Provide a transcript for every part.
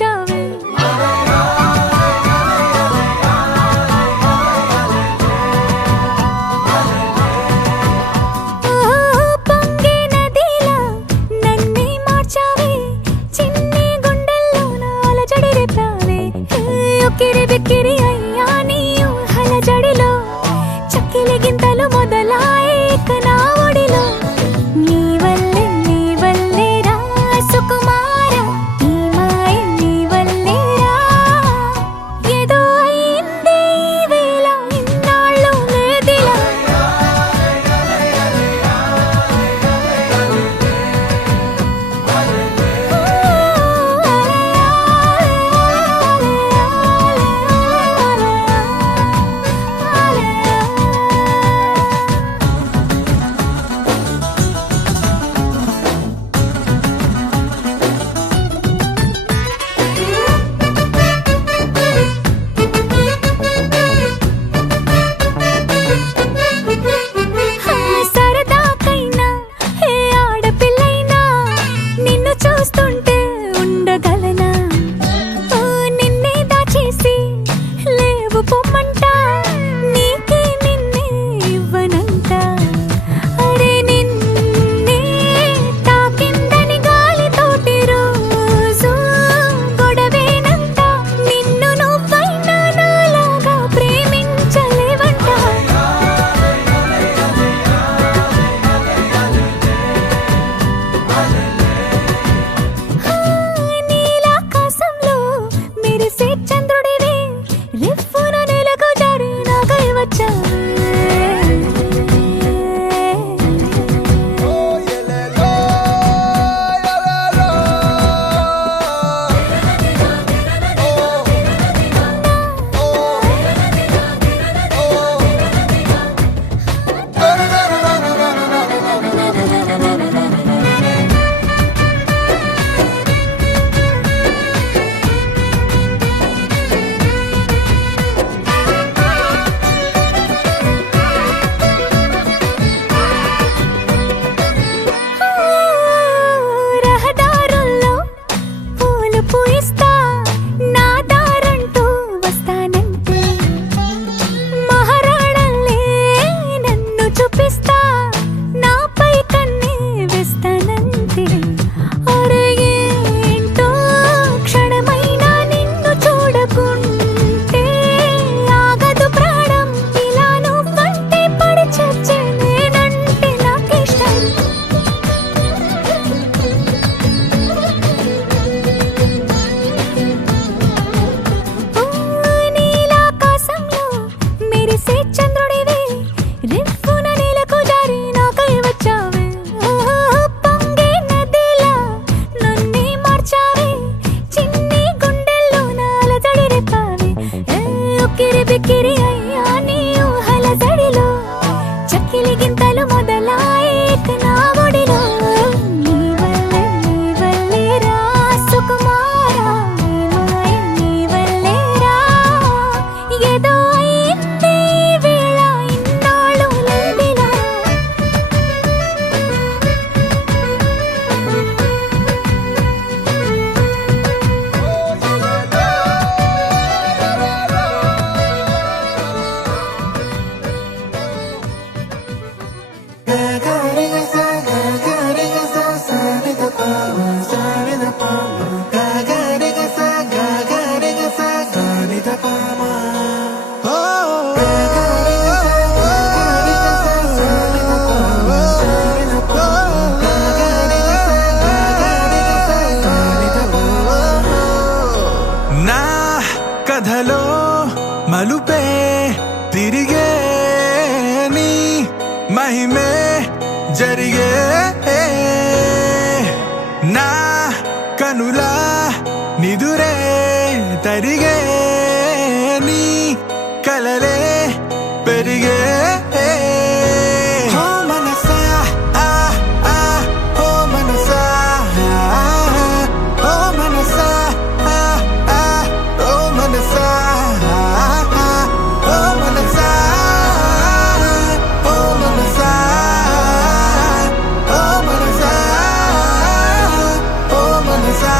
వచ్చావే పొంగే నదిలా నన్నే మార్చావే చిన్ని గుండెల్లోన అలజడి రేపావే ఉక్కిరి బిక్కిరి అయ్యా నీ ఊహల జడిలో చక్కిలి గింతలు మొదలాయే ఇక నా ఒడిలో నీ వల్లే రా సుకుమార నీ మాయ నీ వల్లే రా ఏదో అయిందే ఈ వేళ ఇన్నాళ్ళు లేదిలా సరదాకైనా ఏ ఆడపిల్లైనా నిన్ను చూస్తుంటే ఉండగలనా నిన్నే దాచేసి లేవు పొమ్మంట నీకే నిన్నే ఇవ్వనంట అరే నిన్నే తాకిందని గాలితోటి రోజు గొడవేనంట నిన్ను నువ్వైనా నాలాగా ప్రేమించలేవంట నీలాకాశంలో మెరిసే చంద్రుడివి రివ్వున నెలకు జారి నాకై వచ్చావే రహదారుల్లో పూలు పూయిస్తా నా దారంటూ వస్తానంటే మహారాణల్లే నన్ను చూపిస్తా నాపై కన్నే వేస్తానంటే అరే ఏంటో క్షణమైనా నిన్ను చూడకుంటే ఆగదు ప్రాణం ఇలా నువ్వంటే పడి చచ్చే నేనంటే నాకిష్టం నీలాకాశంలో మెరిసే చంద్రుడివి రివ్వున నెలకు జారి నాకై వచ్చావే పొంగే నదిలా నన్నే మార్చావే చిన్ని గుండెల్లోన అలజడి రేపావే ఉక్కిరి బిక్కిరి అయ్యా నీ ఊహల జడిలో చక్కిలి గింతలు మొదలాయే ఇక నా ఒడిలో నీ వల్లే రా సుకుమార నీ మాయ నీ వల్లే రా ఏదో అయిందే ఈ వేళ ఇన్నాళ్ళు లేదిలా నా కథలో మలుపే తిరిగే నీ మహిమే జరిగే నా కనులా నిదురే తరిగే నీ కలలే పెరిగే ఓ మనసా ఓ మనసా ఓ మనసా ఓ మనసా ఓ మనసా ఓ మనసా ఓ మనసా ఓ మనసా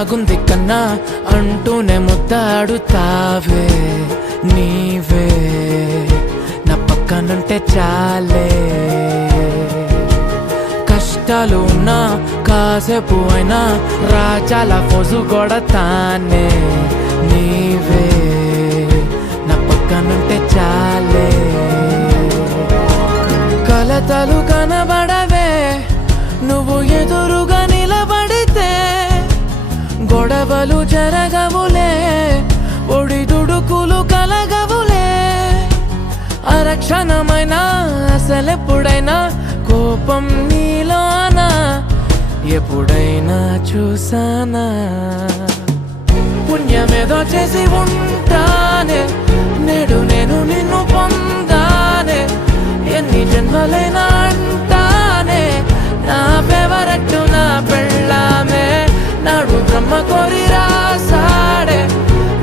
బాగుంది కన్నా అంటూనే ముద్దాడుతావే నీవే నా పక్కనుంటే చాలే కష్టాలు ఉన్నా కాసేపు అయినా రాజాల ఫోజు కొడతానే నీవే నా పక్కనుంటే చాలే కలతలు కనబడవే నువ్వు ఎదురుగా నిలబడితే గొడవలు జరగవులే ఒడిదుడుకులు కలగవులే అరక్షణమైన అసలెప్పుడైనా కోపం నీలోనా ఎప్పుడైనా చూసానా పుణ్యమేదో చేసి ఉంటానే నేడు నేను నిన్ను పొందానే ఎన్ని జన్మలైనా అంటానే నా ఫేవరెట్ నా పెళ్ళామే నాడు బ్రహ్మ కోరి రాసాడే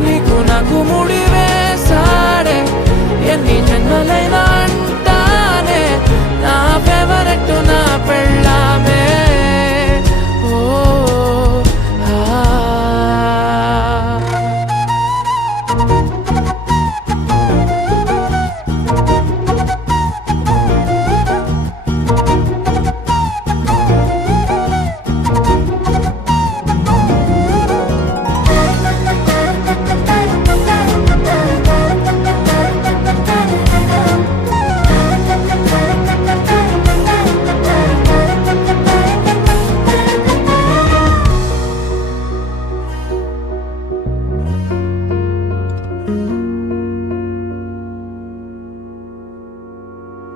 నీకు నాకు ముడి వేసాడే ఎన్ని జన్మలైనా అంటానే నా ఫేవరెట్ నా పెళ్ళామే ఓ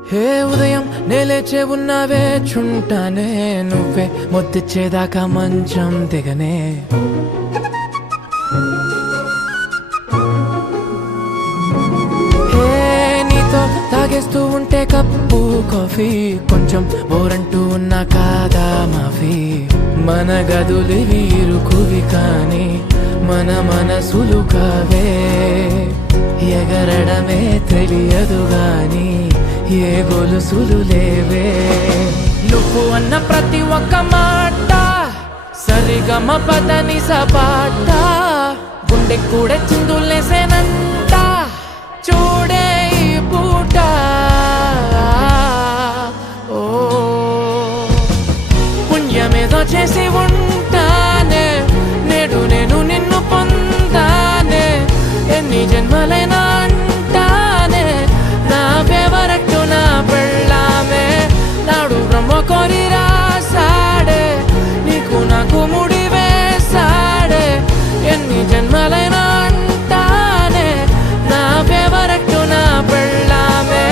హే ఉదయం నేలేచే ఉన్నావే చుంటానే నువ్వే మొత్తిచ్చేదాకా మంచం దిగనే హే నీతో తాగేస్తూ ఉంటే కప్పు కాఫీ కొంచెం బోరంటూ ఉన్నా కాదా మాఫీ మన గదులివి ఇరుకువి కానీ మన మనసులు కావే ఎగరడమే తెలియదు గాని ఏ గొలుసులు లేవే నువ్వు అన్న ప్రతి ఒక్క మాట సరిగమ పదని సపాట గుండె కూడా చిందులేసేనంట చూడే ఈ పూట ఓ పుణ్యమేదో చేసి ఉంటానే నేడు నేను నిన్ను పొందానే ఎన్ని జన్మలైనా అంటానే నా ఫేవరెట్ నా పెళ్ళామే నాడు బ్రహ్మ కోరి రాసాడే నీకు నాకు ముడి వేసాడే ఎన్ని జన్మలైనా అంటానే నా ఫేవరెట్ నా పెళ్ళామే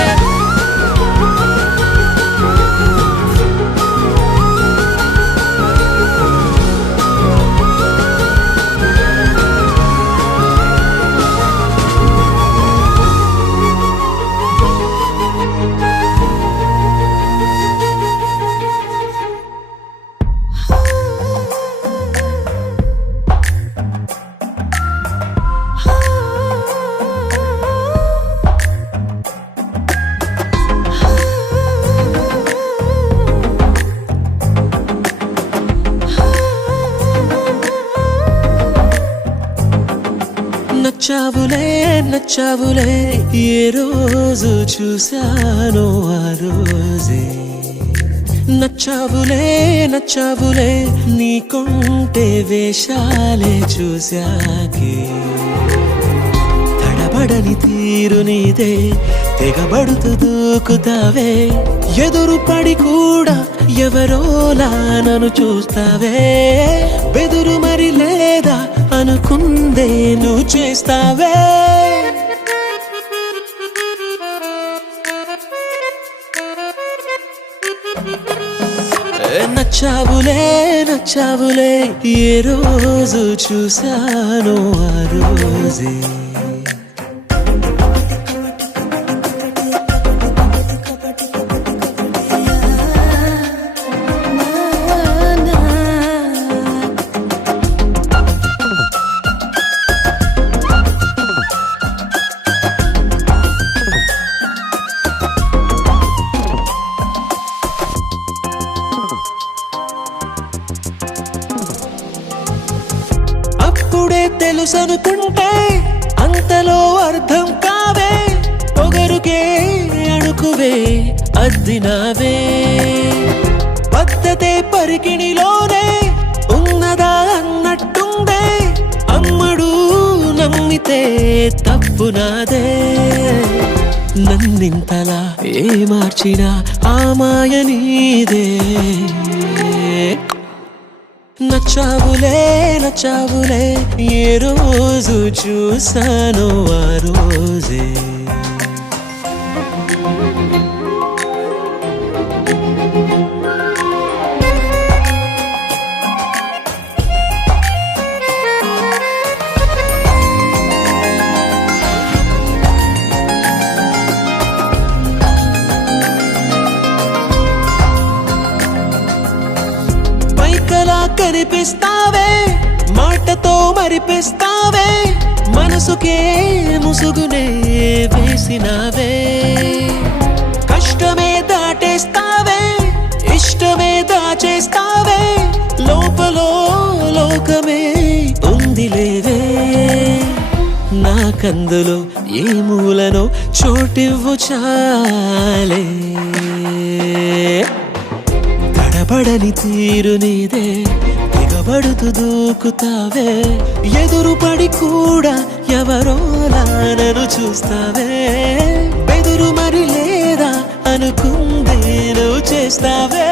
నచ్చావులే నచ్చావులే ఏ రోజు చూశానో ఆ రోజే నచ్చావులే నచ్చావులే నీకుంటే వేషాలే చూశాకే తడబడని తీరు నీదే తెగబడుతూ దూకుతావే ఎదురు పడి కూడా ఎవరోలా నన్ను చూస్తావే బెదురు మరి లేదా అనుకుందే నువ్వు చేస్తావే నచ్చావులే నచ్చావులే ఏ రోజు చూశానో ఆ రోజే అప్పుడే తెలుసనుకుంటే అంతలో అర్థం కావే పొగరుకే అణుకువే అద్దినావే పద్ధతే పరికిణిలోనే ఉన్నదా అన్నట్టుందే అమ్మడు నమ్మితే తప్పు నాదే నన్నింతలా ఏ మార్చినా ఆ మాయ నీదే నచ్చావులే నచ్చావులే ఏ రోజు చూసానో ఆ రోజే కనిపిస్తావే మాటతో మరిపిస్తావే మనసుకే ముసుగునే వేసినావే కష్టమే దాటేస్తావే ఇష్టమే దాచేస్తావే లోపలో లోకమే ఉందిలేవే నాకందులో ఏ మూలనో చోటివ్వు చాలే తడబడని తీరు నీదే తెగబడుతూ దూకుతావే ఎదురుపడి కూడా ఎవరోలా నన్ను చూస్తావే బెదురు మరి లేదా అనుకుందే నువ్వు చేస్తావే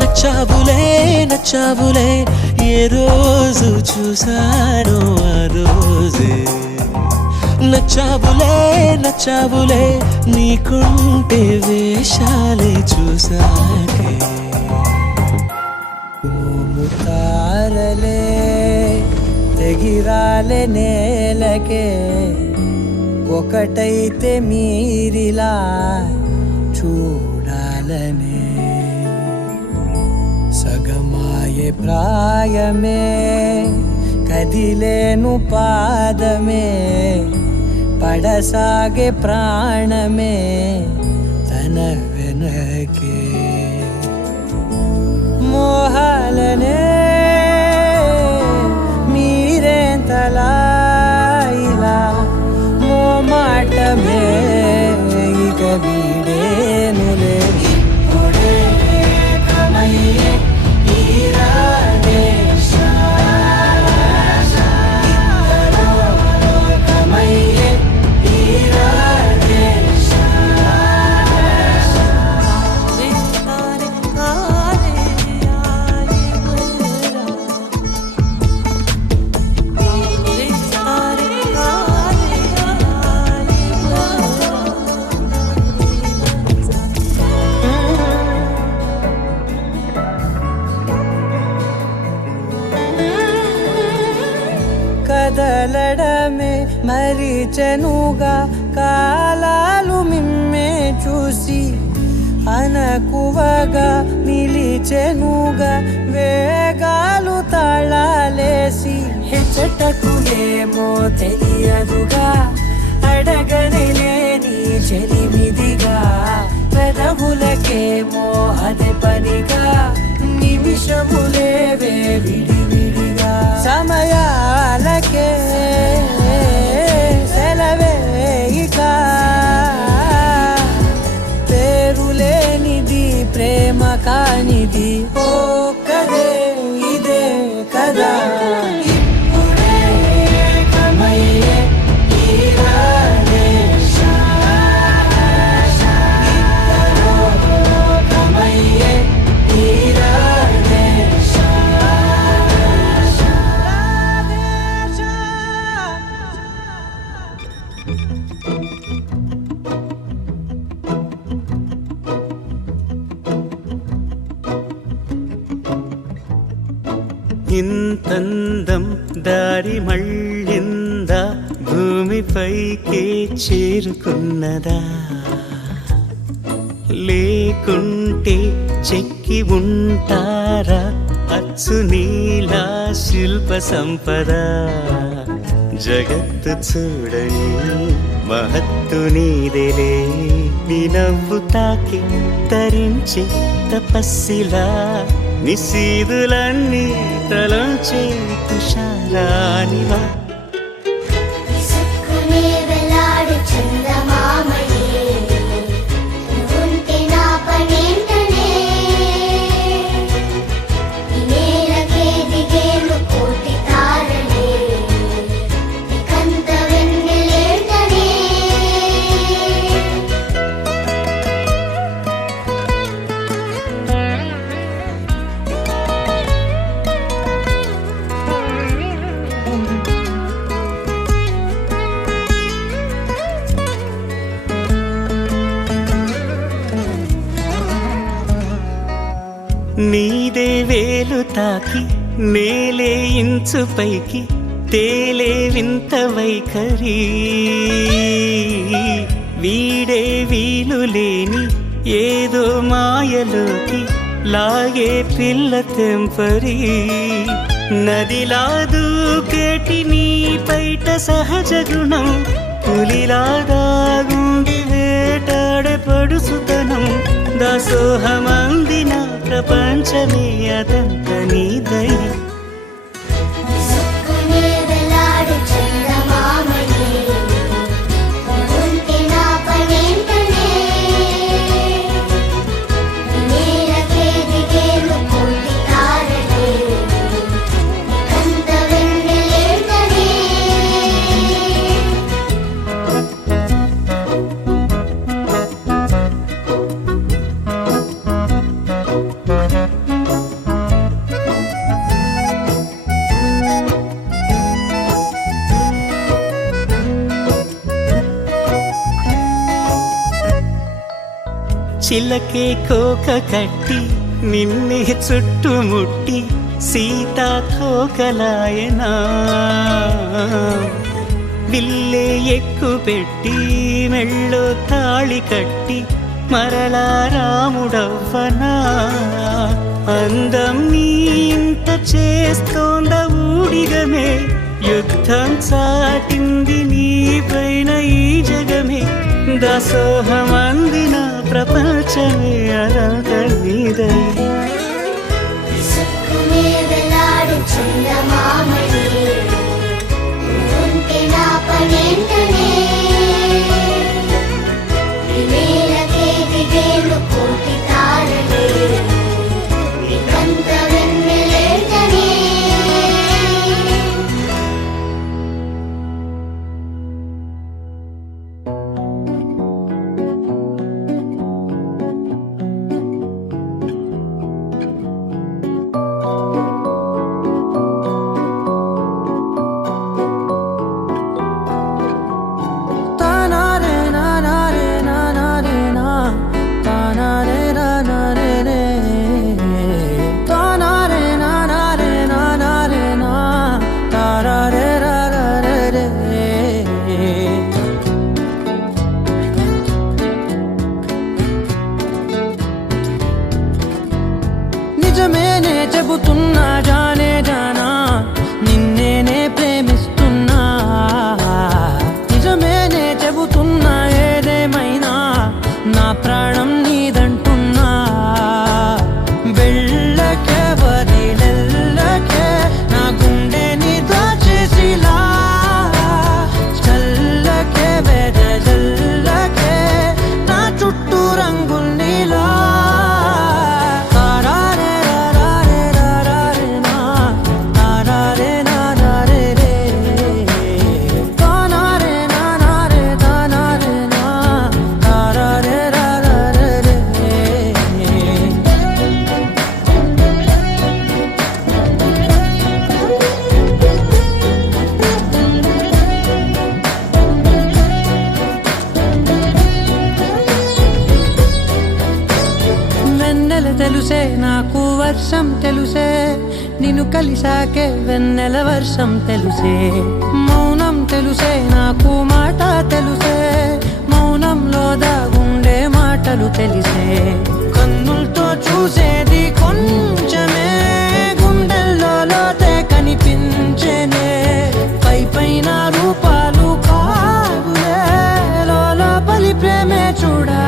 నచ్చావులే నచ్చావులే ఏ రోజు చూసానో ఆ రోజే నచ్చావులే నచ్చావులే నీకుంటే వేషాలే చూసాకే ముతారలే తెగిరాలే నేలకే ఒకటైతే మీరిలా చూడాలనే సగమాయే ప్రాయమే కదిలేను పాదమే పడసాగే ప్రాణమే తన వెనకే మోహాలనే మీరేంతలా ఇలా మోమాటమే ఇక వీడేనులే ఇప్పుడే కమయ్యే ఈరాడే కదలడమే మరిచెనుగా కాలాలు మిమ్మే చూసి అనకువగా నిలిచెనుగా వేగాలు తాళాలేసి హెచ్చటకులేమో తెలియదుగా అడగనేని చెలిమిదిగా పెదవులకేమో అదే పనిగా నిమిషములేవే విడివిడిగా సమయాలకే సెలవే ఇక పేరులేనిది ప్రేమ కానిది ఓ కదే ఇదే కదా ఇప్పుడే కమయ్యే ఈరాడే ఇద్దరూ కమయ్యే ఈరాడే ఇంతందం దారి మళ్ళిందా భూమిపైకే చేరుకున్నదా లేకుంటే చెక్కి ఉంటారా అచ్చు నీలా శిల్ప సంపద జగత్తు చూడని మహత్తు నీదేలే నీ నవ్వు తాకి తరించే తపస్సిలా నిశీదులన్నీ తలంచే తుషారానివా విసుక్కునే వెలాడు చందమామయే నువ్వుంటే నా పనేంటనే ఈ నేలకే దిగేను కోటి తారలే నీకంత వెన్నెలేంటనే నీదే వేలు తాకి నేలే ఇంచు పైకి తేలే వింత వైఖరి వీడే వీలు లేని ఏదో మాయలోకి లాగే పిల్ల తెంపరి నదిలా దూకేటి నీ పైట సహజ గుణం పులిలా దాగుండి వేటాడే పడుసుతనం దాసోహమందిన ప్రపంచమే అదంత నీదై విసుక్కునే వెలాడు చందమామయే నువ్వుంటే నా పనేంటనే ఈ నేలకే దిగేను కోటి తారలే నీకంత వెన్నెలేంటనే చిలకే కోక కట్టి నిన్నే చుట్టుముట్టి సీతాకోకలాయనా విల్లే ఎక్కు పెట్టి మెళ్ళో తాళి కట్టి మరలా రాముడవ్వనా అందం నీ ఇంత చేస్తోంద ఊడిగమే యుద్ధం చాటింది నీ పైన ఈ జగమే దాసోహమందిన ప్రపంచమే అదంత నీదై విసుక్కునే వెలాడు చందమామయే నువ్వుంటే నా పనేంటనే ఈ నేలకే దిగేను కోటి తారలే నీకంత వెన్నెలేంటనే నిజమేనే చెబుతున్నా జానే జానా నిన్నేనే ప్రేమిస్తున్నా నిజమేనే చెబుతున్నా ఏదేమైనా నా ప్రాణం నీదంటున్నా వెళ్ళకే వదిలెల్లకే నా గుండెని దాచేసిలా చల్లకే వెదజల్లకే నా చుట్టూ రంగుల్నిలా తెలుసే నాకు వర్షం తెలుసే నిన్ను కలిసాకే వెన్నెల వర్షం తెలుసే మౌనం తెలుసే నాకు మాట తెలుసే మౌనంలో దాగుండే మాటలు తెలిసే కన్నులతో చూసేది కొంచెమే గుండెల్లో లోతే కనిపించేనే పై రూపాలు కాదులే లోపలి ప్రేమే చూడా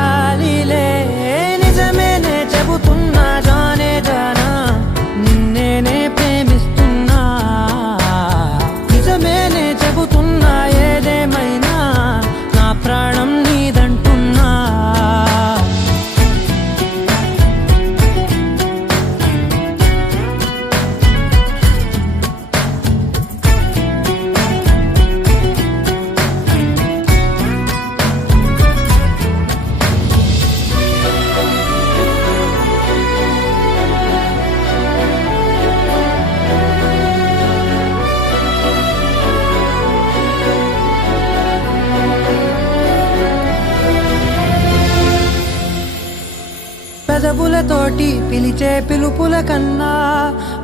పెదవులతోటి పిలిచే పిలుపుల కన్నా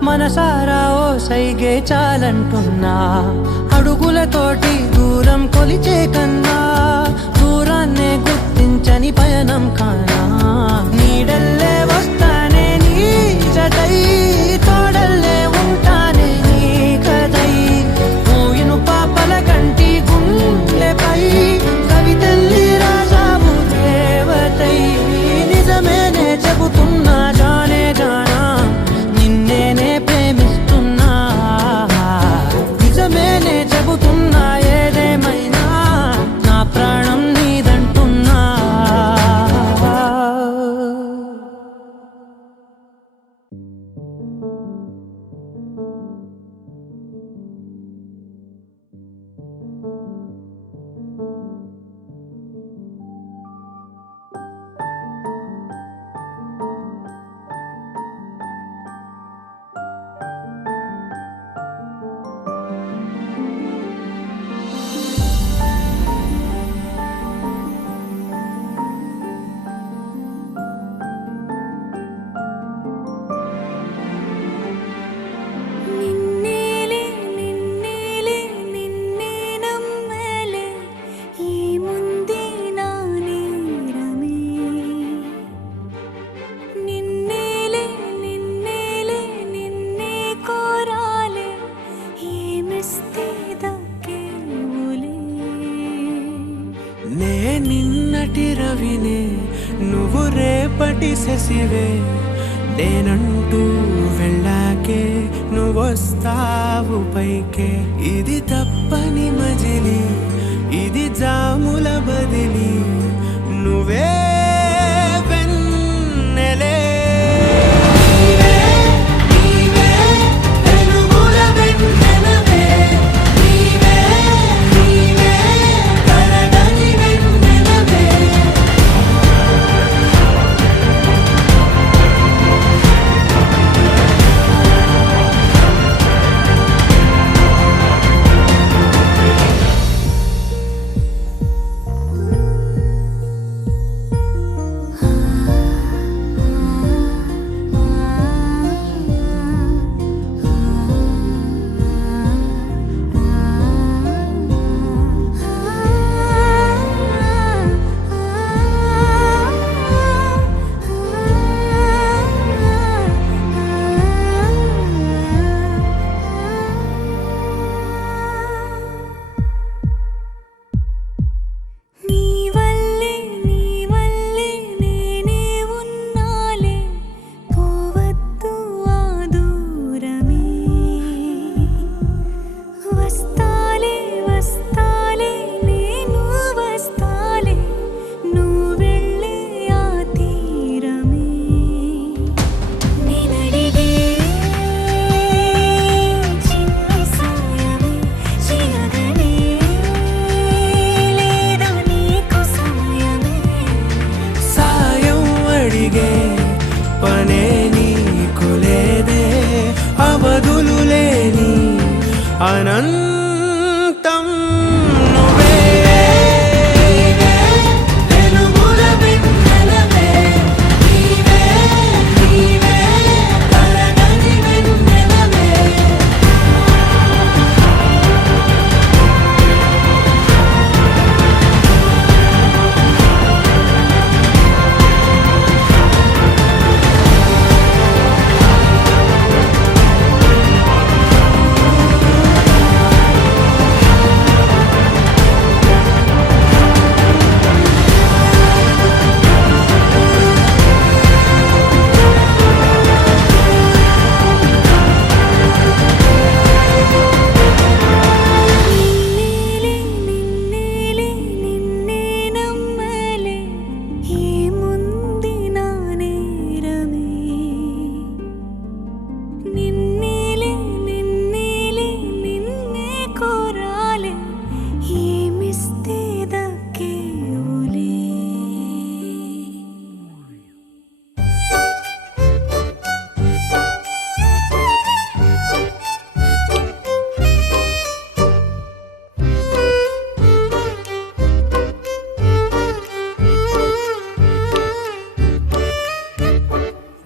మనసారా ఓ సైగే చాలంటున్నా అడుగులతోటి దూరం కొలిచే కన్నా దూరాన్నే గుర్తించని పయనం కానా నీడల్లే వస్తానే నీ జతై తోడల్లే ఉంటానే నీ కదై మూయిను పాపల కంటి గుండెపై కవితల్లి రాజావు దేవతై నిజమేనే చెబుతున్నా జానే జానా నిన్నేనే ప్రేమిస్తున్నా నిజమేనే చెబుతున్నా ఏదేమైనా నా ప్రాణం నీదంటున్నా నిన్నేలే నిన్నేలే నిన్నే నమ్మలే ఏముంది నా నేరమే నిన్నేలే నిన్నేలే నిన్నే కోరాలే ఏమిస్తే దక్కేవులే నే నిన్నటి రవినే నువ్వు రేపటి శశివే నేనంటూ వెళ్ళాకే నువ్వొస్తావు పైకే ఇది తప్పని మజిలి ఇది జాముల బదిలి నువ్వే వెన్నెలే నీవే వెలుగుల వెన్నెలవే నీవే నీవే కరగని వెన్నెలవే నీ వల్లే నేనే ఉన్నాలే పోవద్దు ఆ దూరమే వస్తాలే వస్తాలే నేను వస్తాలే నువ్వు వెళ్ళే ఆ తీరమే నేనడిగే చిన్ని సాయమే చేయగనే లేదా నీకు సమయమే సాయం అడిగే పనే నీకు లేదే అవధులు లేని అనంతం నువ్వే వెలుగుల వెన్నెలవే నీవే నీవే కరగని వెన్నెలవే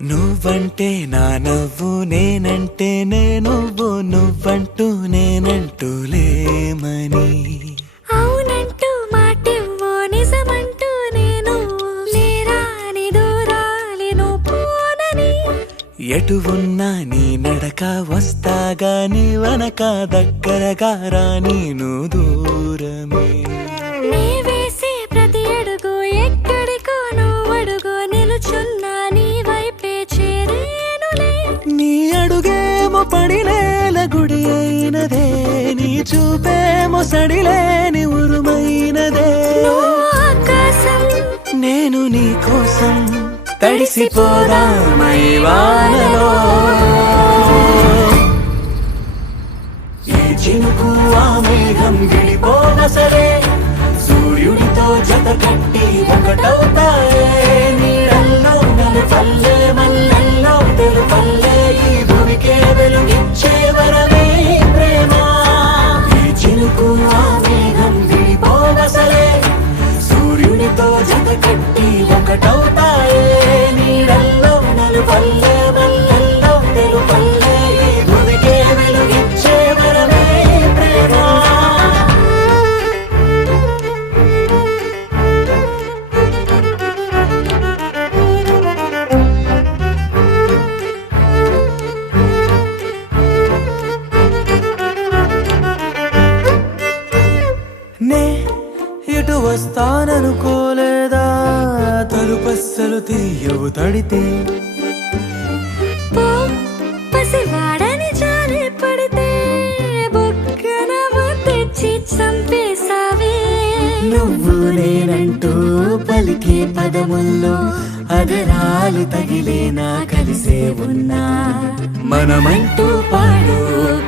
నువ్వంటే నా నవ్వు నేనంటే నువ్వు నువ్వంటూ నేనంటూ లేమని అవునంటూ మాటివ్వు నిజమంటూ నేను లేరాని దూరాలేను పోనని ఎటు ఉన్నా నీ నడక వస్తాగా నీ వనక దగ్గరగా రాని నువ్వు దూరమే నీ వేసే ప్రతి అడుగు ఎక్కడికో నువ్వు అడుగు నిలుచున్నా నీ వైపే చేరేనులే నీ అడుగేమో పడినేల గుడి అయినదే నీ చూపేమో సడిలేని ఉరుమైనదే ఆకాశం నేను నీ కోసం తడిసిపోదామై వానలో ఈ చినుకు ఆ మేఘం విడిపోన సరే సూర్యుడితో జత కట్టి ఒకటవుతాయే నీడల్లో నలుపల్లె మల్లెల్లో తెలుపల్లె ఈ భూమికే వెలుగిచ్చే వరమే ప్రేమ ఈ చినుకు ఆ మేఘం విడిపోన సరే సూర్యుడితో జత కట్టి ఒకటవుతాయే నీడల్లో నలుపల్లె మల్లెల్లో తెలుపల్లె ఈ భూమికే వెలుగిచ్చే వరమే ప్రేమ నే ఇటు వస్తాననుకోలేదా తలుపస్సలు తీయవు తడితే పో పసివాడని జారి పడితే బొక్కన తెచ్చి చంపేశావే నువ్వు నేనంటూ పలికే పదముల్లో అదరాలు తగిలేనా కలిసే ఉన్నా మనమంటూ పాడు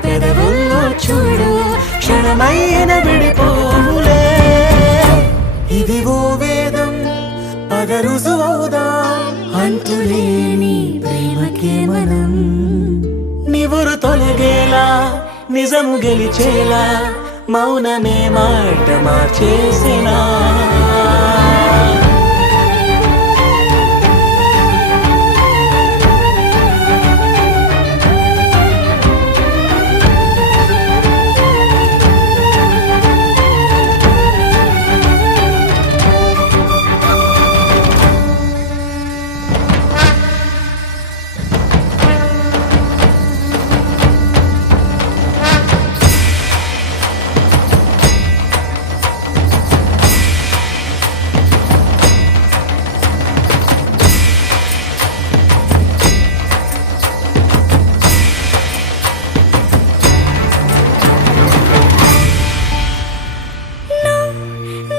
పెదవుల్లో చూడు క్షణమైన విడిపోవులే ఇదిగో వేదం పదరుసువౌదా అంతులేని ప్రేమకే మనం నివురు తొలగేలా నిజము గెలిచేలా మౌనమే మాట మార్చేసినా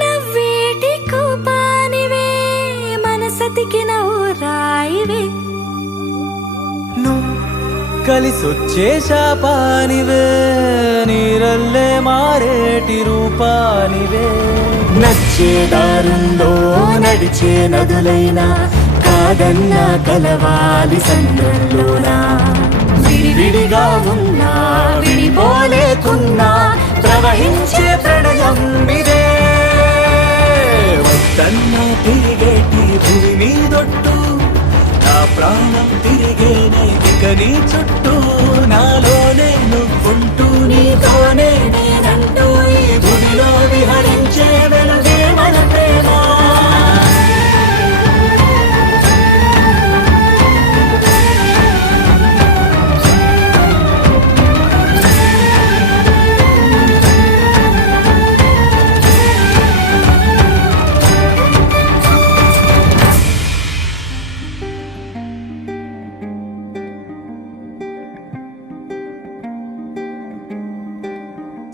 నవ్వేటి కోపానివే మనసతికి నవ్వురాయివే నువ్వు కలిసొచ్చే శాపానివే నీరల్లే మారేటి రూపానివే నచ్చే దారుల్లో నడిచే నదులైనా కాదన్నా కలవాలి సంద్రంలోనా విడివిడిగా ఉన్నా విడిపోలేకున్నా ప్రవహించే ప్రణయం ఇదే వద్దన్నా తిరిగేటి భూమి మీదొట్టు నా ప్రాణం తిరిగేనే ఇక నీ చుట్టూ నాలోనే నువ్వుంటూ నీతోనే నేనంటూ ఈ భూమిలో విహరించే వెలుగే మన ప్రేమ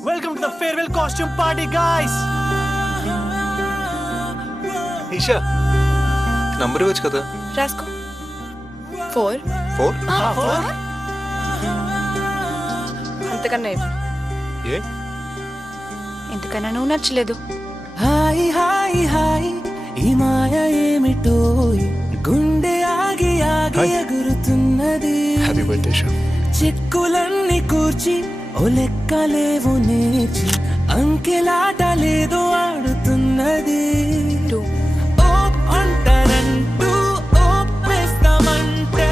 welcome to the farewell costume party guys. Esha number ఇవ్వచ్చు కదా. రాసుకో 4 4 అంతకన్నా ఇవ్వు. ఏ ఇంతకన్నా నువ్వు నచ్చలేదు. హాయ్ హాయ్ హాయ్ ఈ మాయ ఏమిటో గుండె ఆగి ఆగి ఎగురుతున్నది హ్యాపీ బర్త్డే షా. చిక్కులన్నీ కూర్చి ఓ లెక్కలేవు నేర్చి అంకెలాట లేదు ఆడుతున్నది 2 ఓ అంటారంటూ ఓ వేస్తామంటే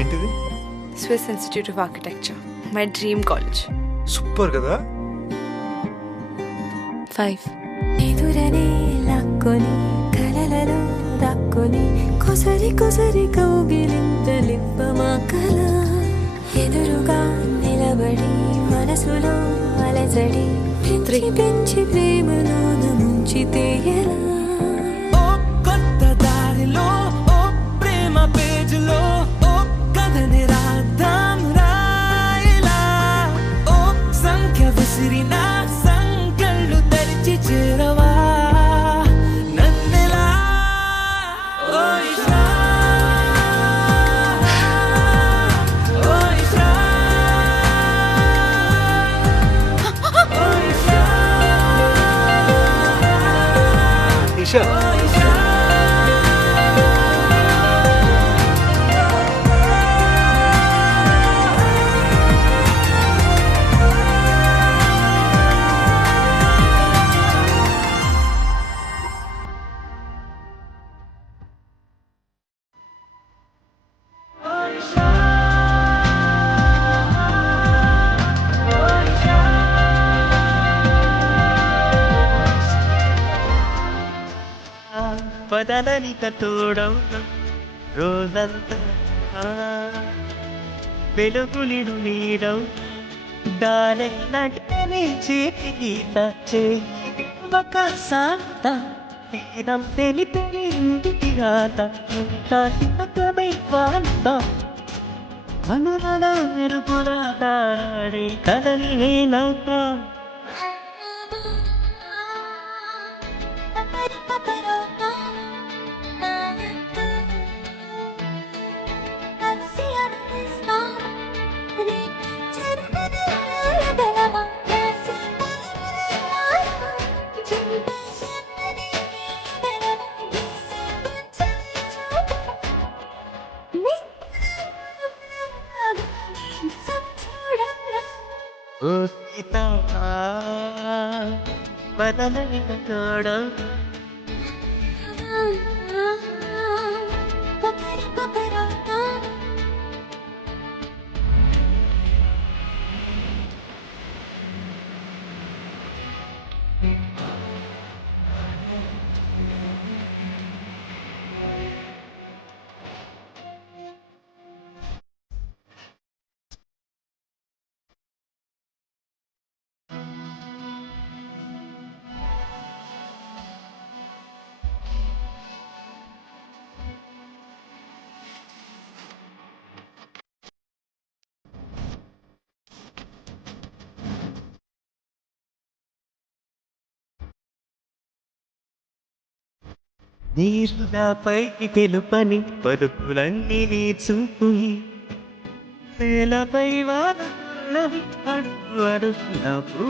ఏంటిది? Swiss institute of architecture, my dream college. Super కదా. 5. ఎదురనే లాక్కొని కలలలో దాక్కొని కొసరి కొసరి కౌగిలింతలిప్పమా కల ఎదురుగా నిలబడి మనసులో అలజడి పెంచి పెంచి ప్రేమలోన ముంచితే ఎలా ఓ కొత్త దారిలో ఓ ప్రేమ పేజీలో ఓ కథని రాద్దాం రాయిలా ఓ సంఖ్య విసిరిన సంకళ్ళు తెరిచి చేరవా నన్నెలా ఓ ఇషా ఓ ఇషా ఓ ఇషా ఈషా, పదననిక తోడం రోజంతా వెలుగులిడు నీడం దాని నటనే చేతికి చేయి ఒక సాంత నేనం తెలిపి రాత తాత్మకమై వాంత అనురణ మెరుగులాడే కదలి నేనవుతా ఓ సీత పదననిక తోడం నీరుగాపై తెలుపని పరుపులన్నీ నీ చూపు నేలపై వానవి అడుగు అడుగునవు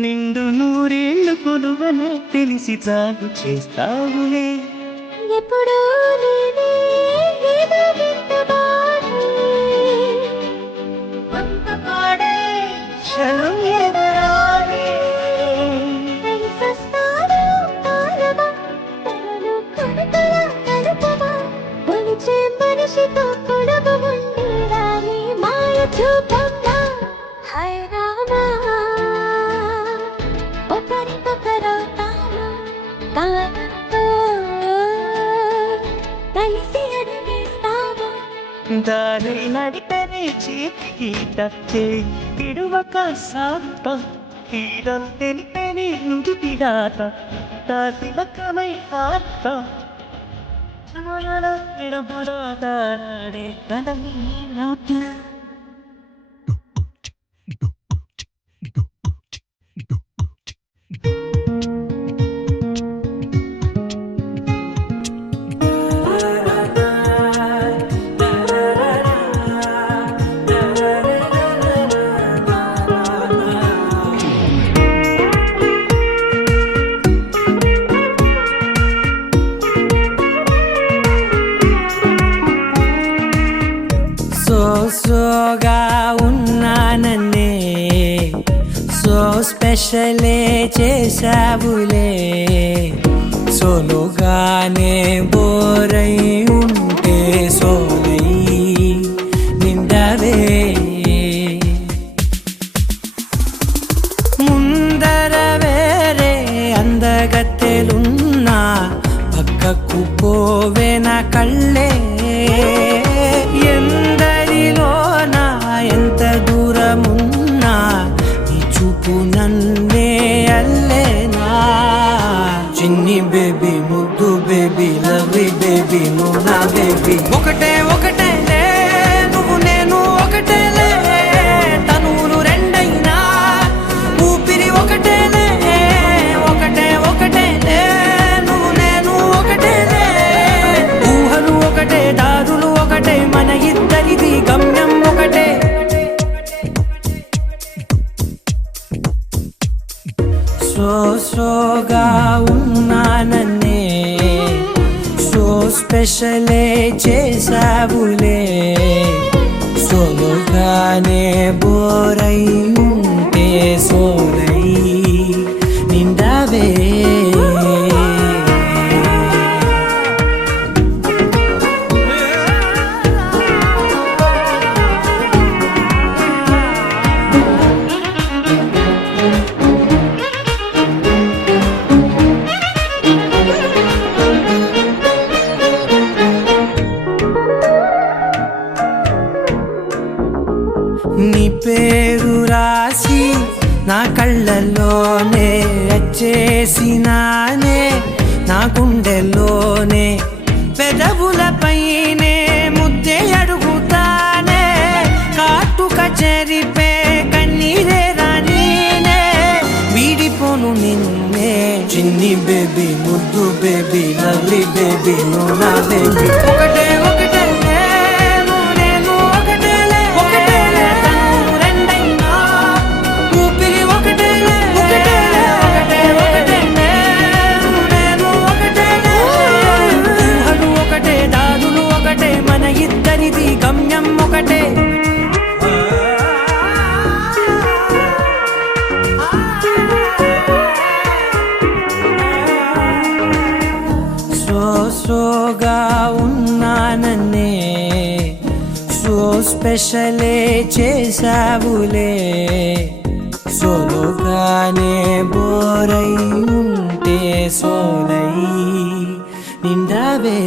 నిండు నూరేళ్ళు కొలువనే తెలిసి చాలు చేస్తావులే ఎప్పుడూ నేనే ఏదో వింటున్నాను. వంత పాడే క్షణం ఎదురాలే కలిసొస్తాను తారమా, తనను కొడుకులా కలుపమా, కొలిచే మనిషితో పొడవు ఉండి రాని మాయ చూపమ్మా. హై రామా, ఒకరికొకరవుతాము కాలంతో కలిసి అడిగేస్తాము. దాని నడిపనే చేతికి చేయి విడువక సాగుతా తీరం తెలిపే నీ నుదుటి రాత తాతిలకమై ఆత్త విడబడాడే కదలి రాత సోగా ఉన్నానన్నే సో స్పెషలే చేసావులే సోలోగానే బోరై ఉంటే సోలై నిండవే ముందర వేరే అందగత్తెలున్నా పక్కకు పోవే నా కళ్ళే ఎందరిలోనా ఎంత దూరమున్నా నీ చూపు నన్నే అల్లేనా చిన్ని బేబీ ముద్దు బేబీ లవ్లీ బేబీ నువ్వు నా బేబీ ఒకటే ఒకటేలే నువ్వు నేను ఒకటేలే తనువులు రెండైనా ఊపిరి ఒకటేలే ఒకటే ఒకటేలే నువ్వు నేను ఒకటేలే ఊహలు ఒకటే దారులు ఒకటే మన ఇద్దరిది గమ్యం ఒకటే సోగా ఉన్నానన్నే సో స్పెషలే చేసావులే సోలోగానే బోరై ఉంటే సోలై నిండవే నీ పేరు రాసి నా కళ్ళల్లోనే వచ్చేసినానే నా గుండెల్లోనే పెదవులపైనే ముద్దే అడుగుతానే కాటుక చెరిపే కన్నీరే రానీనే వీడిపోను నిన్నే చిన్ని బేబీ ముద్దు బేబీ లవ్లీ బేబీ నువ్వు నా బేబీ ఒకటే ఒకటే మన ఇద్దరిది గమ్యం ఒకటే సోగా ఉన్నానన్నే సో స్పెషలే చేసావులే సోలోగానే బోరై ఉంటే సోలై నిండవే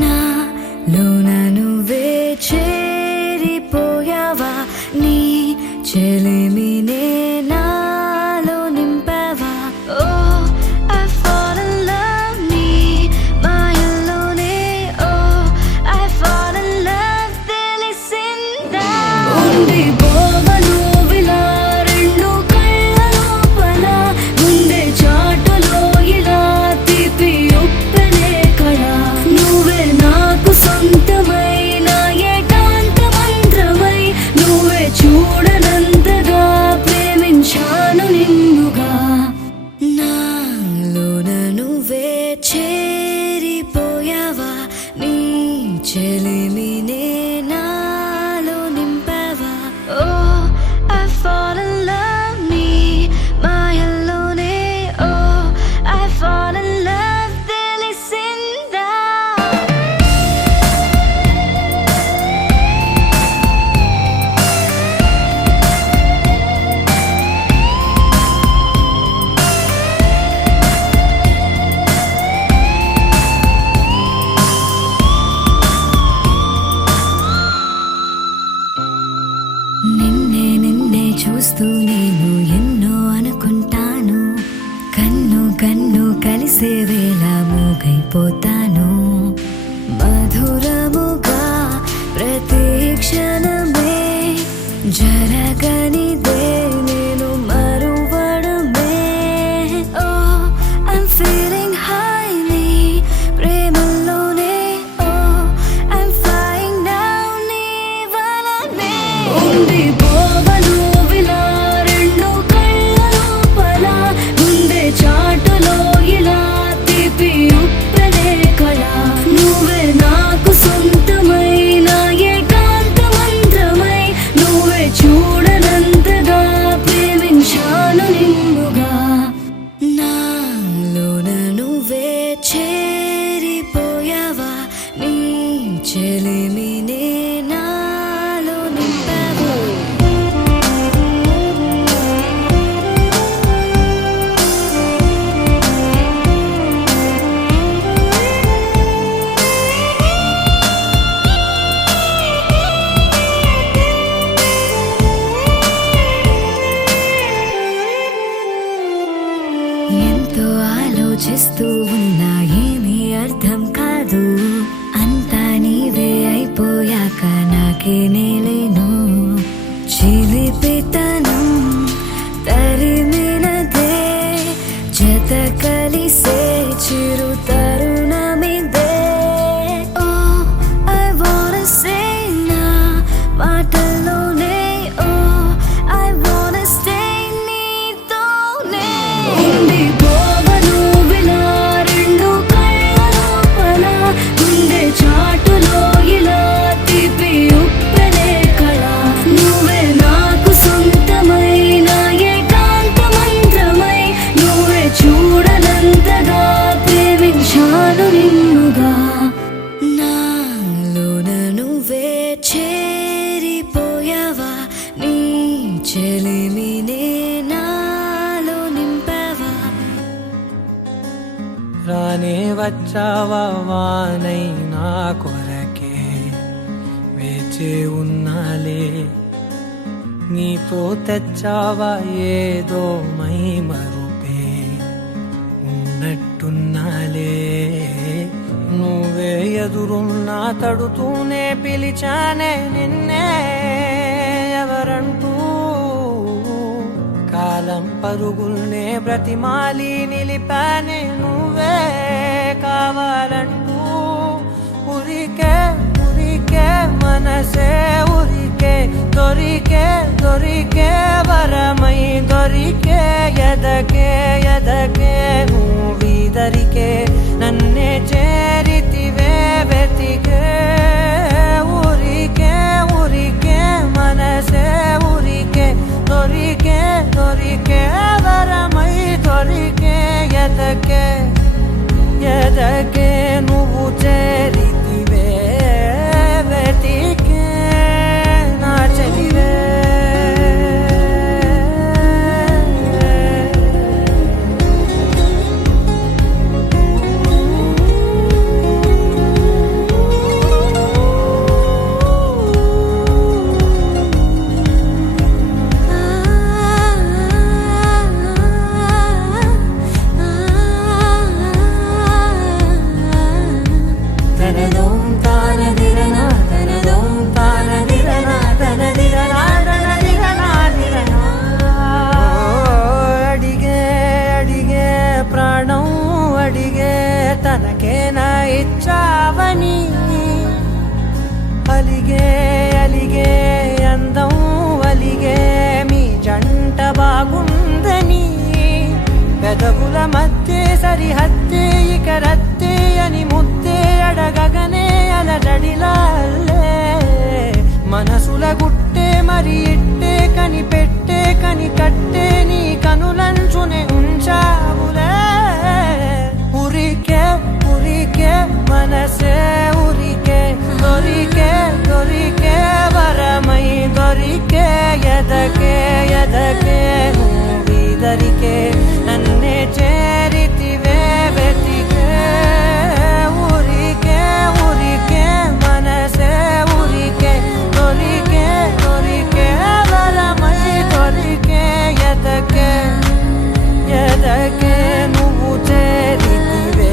నాలోన నువ్వే చేరిపోయావా నీ చెలిమినే నాలో నింపావా ఓ I fall in love నీ మాయల్లోనే ఓ I fall in love తెలిసిందా ఉంది పోవను విలా రెండు కళ్ళ లోపల ముందే చాటులో ఇలా తీపి ఉప్పెనే కళ నువ్వే నాకు సొంతమైన ఏకాంత మంత్రమై నువ్వే చూడనంతగా ప్రేమించాను నిన్నుగా నాలోన నువ్వే చేరిపోయావా నీ చెలిమినే నాలో నింపావా ఓ I fall in love నీ మాయల్లోనే ఓ I fall in love తెలిసిందా పాడేలా మూగైపోతాను మధురముగా ప్రతి క్షణమే జరగనిదే నేను మరువడమే ఓ I'm feeling highly ప్రేమలోనే oh I'm flying now నీ వలనే ఉండిపోవను విలా రెండు కళ్ళ లోపల ముందే చాటులో ఇలా తీపి ఉప్పెనే కళ నువ్వే నాకు సొంతమైన ఏకాంత మంత్రమై నువ్వే చూడనంతగా ప్రేమించాను నిన్నుగా నాలోన నువ్వే చేరిపోయావా నీ చెలిమినే నాలో నింపావా ఎంతో ఆలోచిస్తూ ఉన్నా ఏమీ అర్థం కాదు అంతా నీవే అయిపోయాక నాకే నేలేను చిలిపితనం తరిమినదే జత కలిసే చిరు తరుణమిదే ఓ I wanna say నా మాటల్లోనే ఓ I wanna stay నీతోనే ఉండిపోవను విలా రెండు కళ్ళ లోపల ముందే చాటులో ఇలా తీపి ఉప్పెనే కళ నువ్వే నాకు సొంతమైన ఏకాంత మంత్రమై నువ్వే చూడనంతగా ప్రేమించాను నిన్నుగా నాలోన నువ్వే చేరిపోయావా నీ చెలిమినే నాలో నింపావా రానే వచ్చావా వానై నా కొరకే వేచే ఉన్నాలే నీతో తెచ్చావా ఏదో మై మరుపే ఉన్నట్టున్నాలే నువ్వే ఎదురున్నా తడుతూనే పిలిచానే నిన్నే ఎవరంటూ కాలం పరుగుల్నే బ్రతిమాలి నిలిపానే నువ్వే కావాలంటూ ఉరికే ఉరికే మనసే ఉరికే దొరికే దొరికే వరమై దొరికే ఎదకే ఎదకే నువ్వీదరికే నన్నే చేరితివే వెతికే ఊరికే ఊరికే మనసే ఊరికే దొరికే దొరికే వరమై దొరికే ఎదకే ఎదకే నువ్వు చేరితివే వెతికే నా చెలివే తనదోం తానదిరనా తనదోం తానదిరనా తనదిరనా తనదిరనా దిరనా అడిగే అడిగే ప్రాణం అడిగే తనకేనా ఇచ్చావని అలిగే అలిగే అందం అలిగే మీ జంట బాగుందని పెదవుల మధ్య సరిహద్దే ఇక రద్దే అని ముద్దే అడగగనే అలజడిలాల్లే మనసుల గుట్టే మరి ఇట్టే కనిపెట్టే కని కట్టే నీ కనులంచునే ఉంచావులే ఉరికే ఉరికే మనసే ఉరికే దొరికే దొరికే వరమై దొరికే ఎదకే ఎదకే నువ్వీదరికే నన్నే చేరితివే వెతికే ఊరికే ఊరికే మనసే ఊరికే దొరికే దొరికే వరమై దొరికే ఎదకే ఎదకే నువ్వు చేరితివే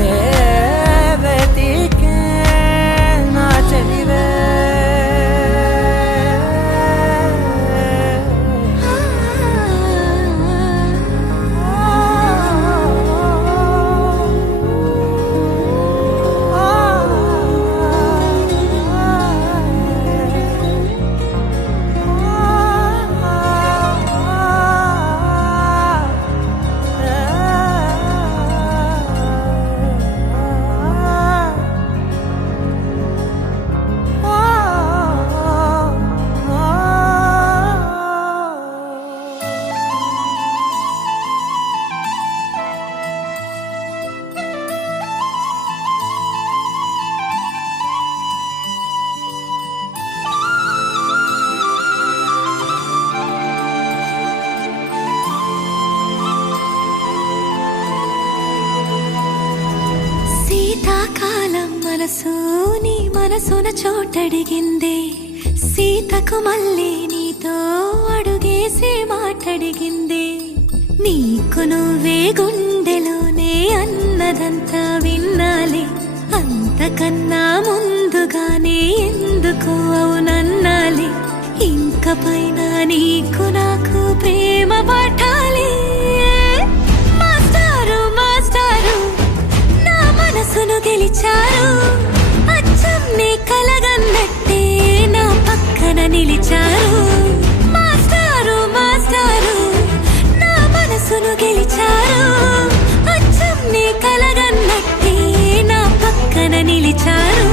మనసు నీ మనసున చోటడిగిందే సీతకు మళ్ళీ నీతో అడుగేసి మాటడిగిందే నీకు నువ్వే గుండెలోనే అన్నదంతా విన్నాలే అంతకన్నా ముందుగానే ఎందుకు అవునన్నాలే ఇంక పైన నీకు నాకు ప్రేమ పట్టాలి మాస్టారు మాస్టారు నా మనసును గెలిచారు అచ్చం నీ కలగన్నట్టే నా పక్కన నిలిచారు మాస్టారు మాస్టారు నా మనసును గెలిచారు అచ్చం నీ కలగన్నట్టే నా పక్కన నిలిచారు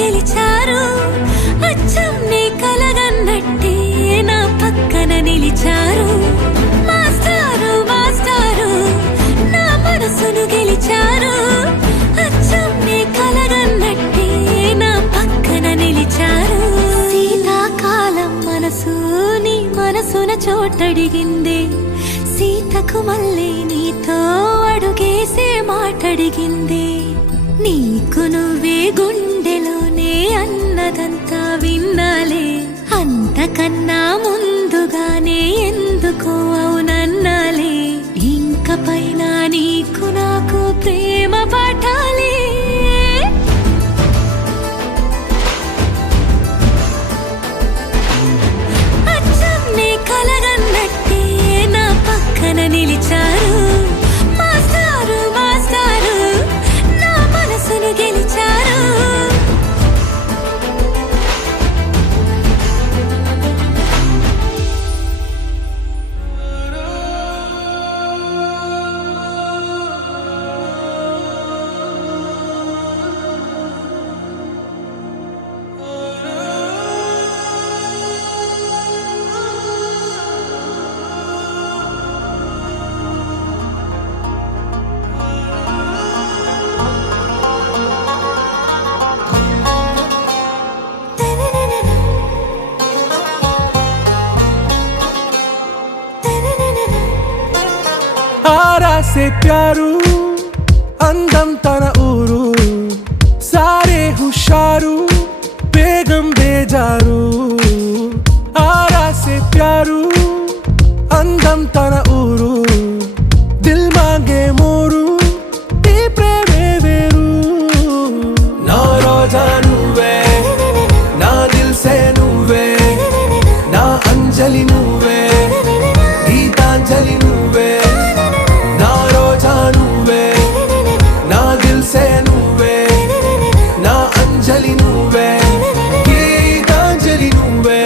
గెలిచారు అచ్చం నీ కలగన్నట్టే నా పక్కన నిలిచారు మాస్టారు మాస్టారు నా మనసును గెలిచారు అచ్చం నీ కలగన్నట్టే నా పక్కన నిలిచారు శీతాకాలం మనసు నీ మనసున చోటడిగిందే సీతకు మళ్ళీ నీతో అడుగేసే మాటడిగిందే నీకు నువ్వే గుండెలోనే అన్నదంతా విన్నాలే అంతకన్నా ముందుగానే ఎందుకు అవునన్నాలే ఇంక పైన నీకు నాకు ప్రేమ పట్టాలి అచ్చం నీ కలగన్నట్టే నా పక్కన నిలిచారు మాస్టారు మాస్టారు నా మనసును గెలిచారు आरा से प्यारू అందం తన ఊరు సారే హుషారు బేగం బేజారు ఆరా से प्यारू అందం తన ఊరు దిల్ మాంగే మోరు ఈ ప్రేమే వేరు నా రోజా నువ్వే నా దిల్ సే నువ్వే నా అంజలి నువ్వే గీతాంజలి నువ్వే నా రోజా నువ్వే నా దిల్ సే నువ్వే నా అంజలి నువ్వే గీతాంజలి నువ్వే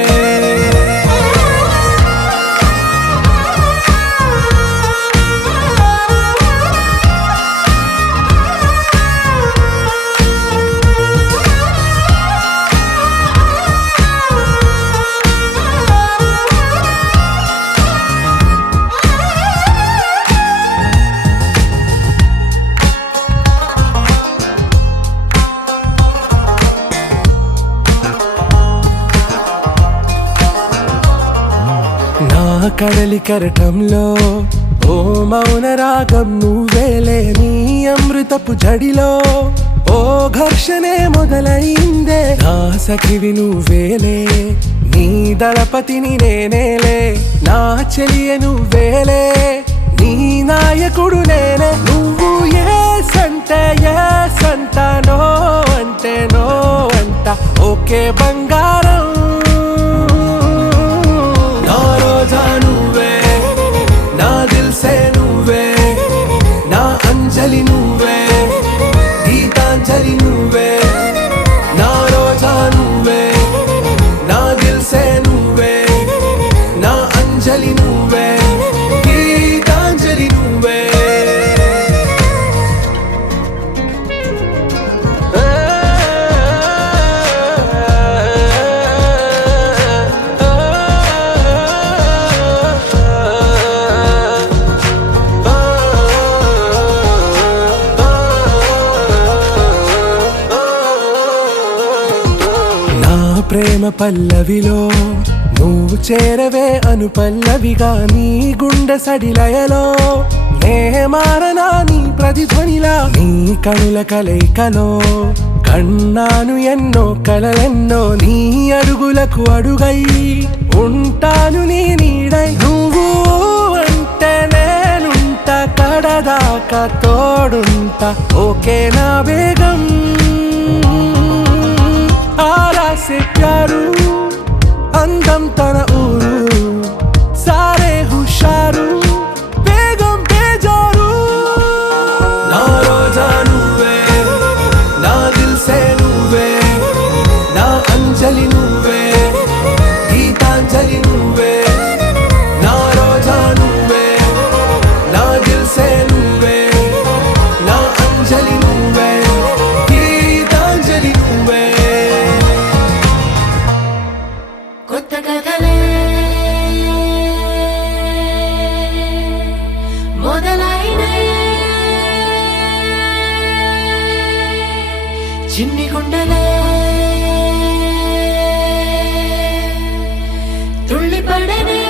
కడలి కెరటంలో ఓ మౌన రాగం నువ్వేలే, నీ అమృతపు జడిలో ఓ ఘర్షణే మొదలైందే. నా సఖివి నువ్వేలే, నీ దళపతిని నేనేలే, నా చెలియ నువ్వేలే, నీ నాయకుడు నేనే. నువ్వు ఏ సంట నో అంటే నో అంట, ఓకే బంగారం. నా రోజా నువ్వే, నా దిల్సే నువ్వే, నా అంజలి నువ్వే, గీతాంజలి నువ్వే. నా రోజా నువ్వే, నా దిల్సే నువ్వే, నా అంజలి నువ్వే, గీతాంజలి నువ్వే. ప్రేమ పల్లవిలో నువ్వు చేరవే అను పల్లవిగా, నీ గుండె సడిలయలో నే మారనా నీ ప్రతిధ్వనిలా. నీ కనుల కలయికలో కన్నాను ఎన్నో కలలెన్నో, నీ అడుగులకు అడుగై ఉంటాను నీ నీడై. నువ్వు అంటే నేనుంట కడదాకా తోడుంటా, ఓకే నా వేగం. आरा से प्यारू అందం తన ఊరు, సారే హుషారు బేగం బేజారు. నా రోజా నువ్వే, నా దిల్సే నువ్వే, నా అంజలి నువ్వే, గీతాంజలి నువ్వే. నా రోజా నువ్వే, నా దిల్సే నువ్వే, నా అంజలి నువ్వే, గీతాంజలి నువ్వే. కొత్త కథలే మొదలైనయే, చిన్ని గుండెలే తుళ్ళిపడనే.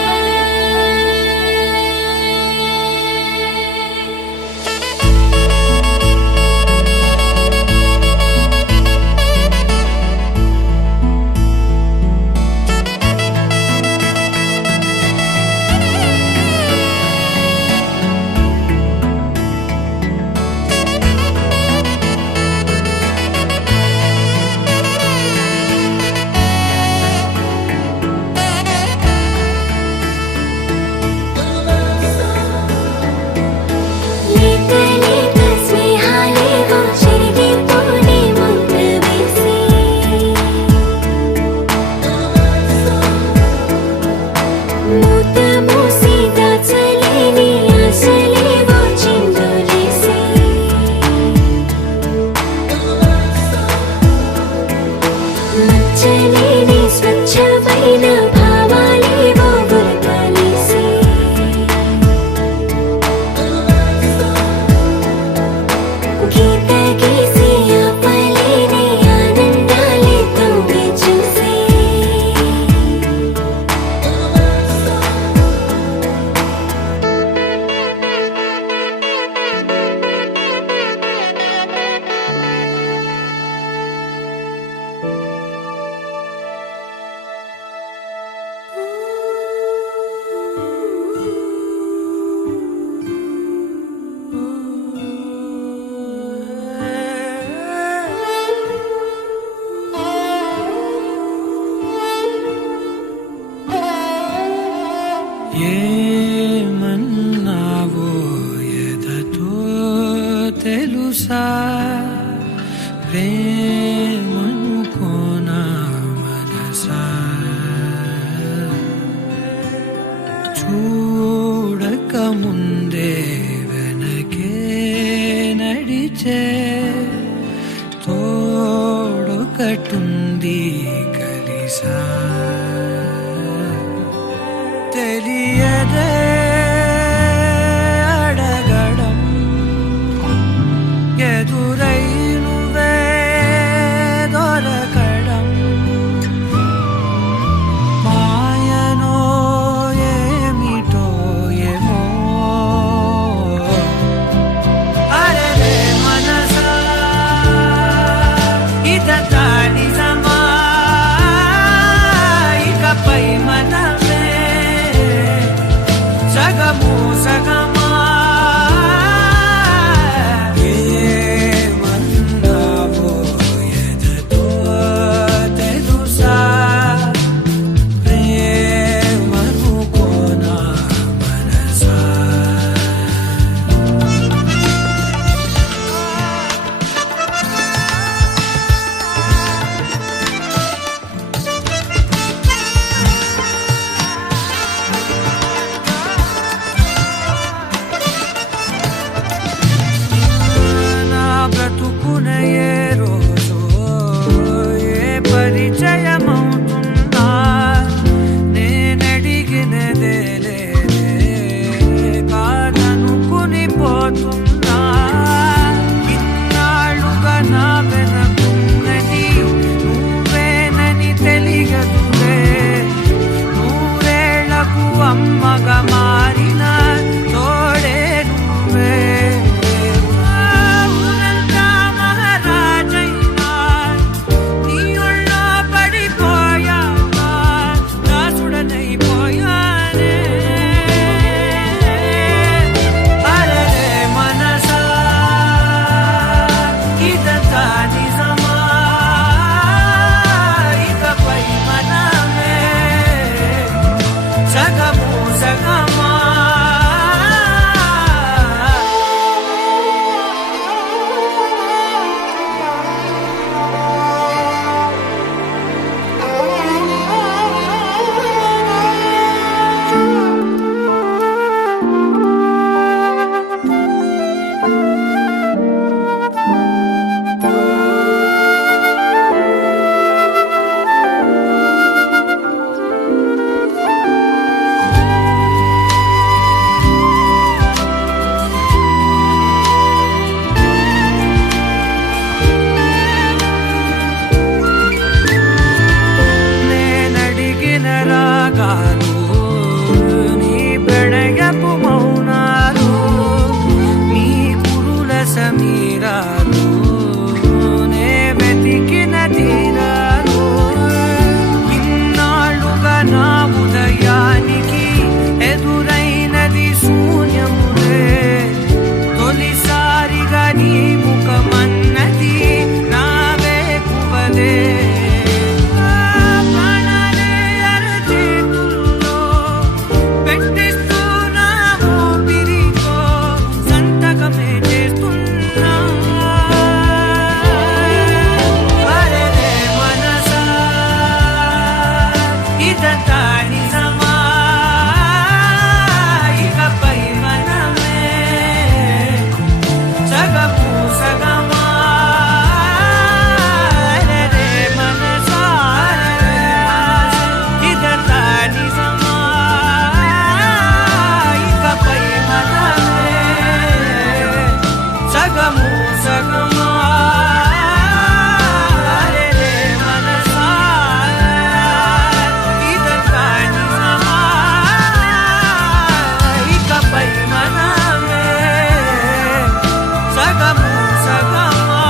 ఏమన్నావో ఎదతో తెలుసా, ప్రేమనుకోనా మనసా, చూడక ముందే వెనకే నడిచే తోడొకటుంది కలిసా. తెలియదే అడగడం, ఎదురై నువ్వే దొరకడం, మాయనో ఏమిటో ప్రాణాలే ప్రాణాలే అరచేతుల్లో పెట్టిస్తూ నా ఊపిరితో సంతకమే చేస్తున్నా అరెరే మనసా ఇదంతా నిజమా ఇకపై మనమే సగము సగమా అరెరే మనసా ఇదంతా నిజమా ఇకపై మనమే సగము సగమా అరెరే మనసా ఇదంతా నిజమా ఇకపై మనమే సగము సగమా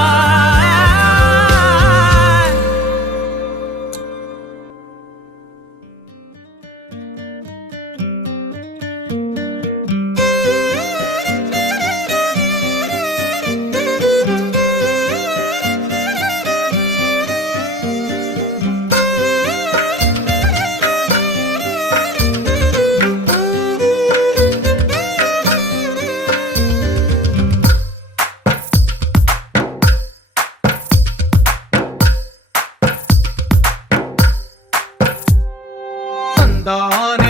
తందానే